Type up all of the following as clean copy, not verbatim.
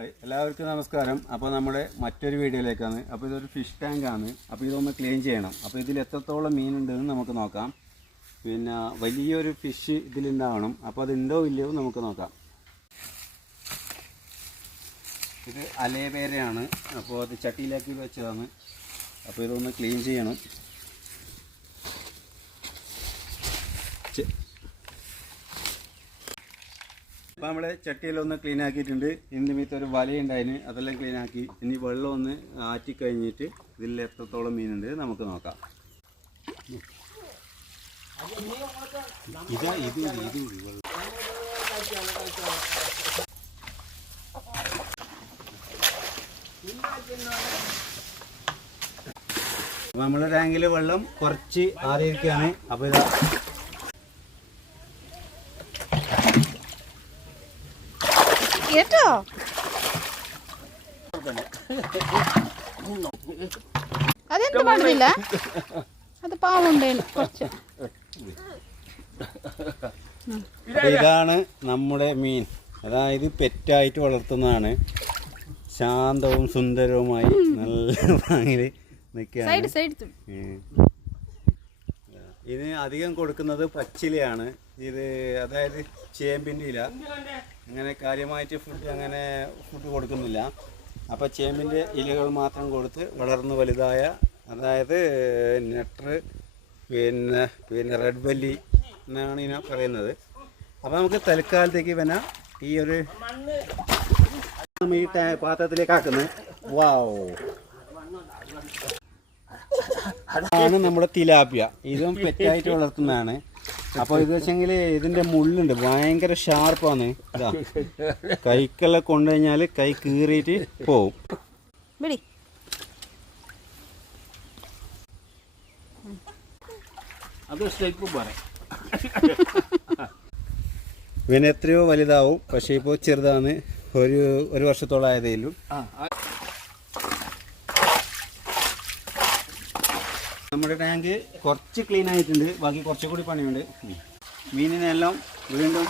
എല്ലാവർക്കും നമസ്കാരം. അപ്പോൾ നമ്മുടെ മറ്റൊരു വീഡിയോയിലേക്കാണ്. അപ്പോൾ ഇതൊരു ഫിഷ് ടാങ്കാണ്. അപ്പോൾ ഇതൊന്ന് ക്ലീൻ ചെയ്യണം. അപ്പോൾ ഇതിൽ എത്രത്തോളം മീനുണ്ടെന്ന് നമുക്ക് നോക്കാം. പിന്നെ വലിയൊരു ഫിഷ് ഇതിലുണ്ടാവണം. അപ്പോൾ അതുണ്ടോ ഇല്ലയോ നമുക്ക് നോക്കാം. ഇത് അലേവേരയാണ്. അപ്പോൾ അത് ചട്ടിയിലാക്കി വെച്ചതാണ്. അപ്പോൾ ഇതൊന്ന് ക്ലീൻ ചെയ്യണം. അപ്പോൾ നമ്മുടെ ചട്ടിയിലൊന്ന് ക്ലീൻ ആക്കിയിട്ടുണ്ട്. ഇതിൻ്റെ മീത്ത് ഒരു വലയുണ്ടായിന്, അതെല്ലാം ക്ലീൻ ആക്കി. ഇനി വെള്ളം ഒന്ന് ആറ്റിക്കഴിഞ്ഞിട്ട് ഇതിൽ എത്രത്തോളം മീനുണ്ട് നമുക്ക് നോക്കാം. അപ്പോൾ നമ്മുടെ ടാങ്കിൽ വെള്ളം കുറച്ച് ആറിയിരിക്കുകയാണ്. അപ്പോൾ ഇതാ കേട്ടോ, അതെന്ത് പാടില്ല, അത് പാവുണ്ടേന് കുറച്ച്. ഇതാണ് നമ്മുടെ മീൻ. അതായത് പെറ്റായിട്ട് വളർത്തുന്നതാണ്. ശാന്തവും സുന്ദരവുമായി നല്ല ഭംഗിയിൽ നിൽക്കുകയാണ്. ഇതിന് അധികം കൊടുക്കുന്നത് പച്ചിലയാണ്. ഇത് അതായത് ചേമ്പിൻ്റെ ഇല, അങ്ങനെ കാര്യമായിട്ട് ഫുഡ് കൊടുക്കുന്നില്ല. അപ്പോൾ ചേമ്പിൻ്റെ ഇലകൾ മാത്രം കൊടുത്ത് വളർന്ന് വലുതായ, അതായത് നെട്ടർ, പിന്നെ റെഡ് ബെല്ലി എന്നാണ് ഇതിനെ പറയുന്നത്. അപ്പോൾ നമുക്ക് തൽക്കാലത്തേക്ക് പിന്നെ ഈ ഒരു ഈ പാത്രത്തിലേക്ക് ആക്കുന്നത്. വാവ്, അതാണ് നമ്മുടെ തിലാപ്പിയ. ഇതും പെറ്റായിട്ട് വളർത്തുന്നതാണ്. അപ്പോൾ ഇത് വെച്ചെങ്കിൽ ഇതിൻ്റെ മുള്ളുണ്ട്, ഭയങ്കര ഷാർപ്പാണ്. ഇതാ കൈക്കെല്ലാം കൊണ്ടു കഴിഞ്ഞാൽ കൈ കീറിയിട്ട് പോവും. പിന്നെ എത്രയോ വലുതാവും, പക്ഷേ ഇപ്പോൾ ചെറുതാണ്. ഒരു വർഷത്തോളം ആയതേലും. നമ്മുടെ ടാങ്ക് കുറച്ച് ക്ലീൻ ആയിട്ടുണ്ട്, ബാക്കി കുറച്ചുകൂടി പണിയുണ്ട്. മീനിനെല്ലാം വീണ്ടും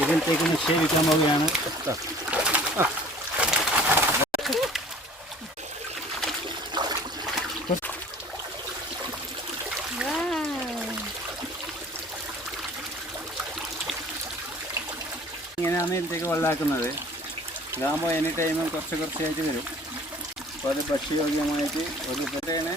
ഇതിലേക്ക് നിക്ഷേപിക്കാൻ പോവുകയാണ്. ഇങ്ങനെയാണ് ഇതിലേക്ക് വെള്ളമാക്കുന്നത്. ഇതാകുമ്പോൾ എനി ടൈമും കുറച്ചായിട്ട് വരും. അപ്പോൾ അത് ഭക്ഷ്യയോഗ്യമായിട്ട് ഒരു പ്രത്യേക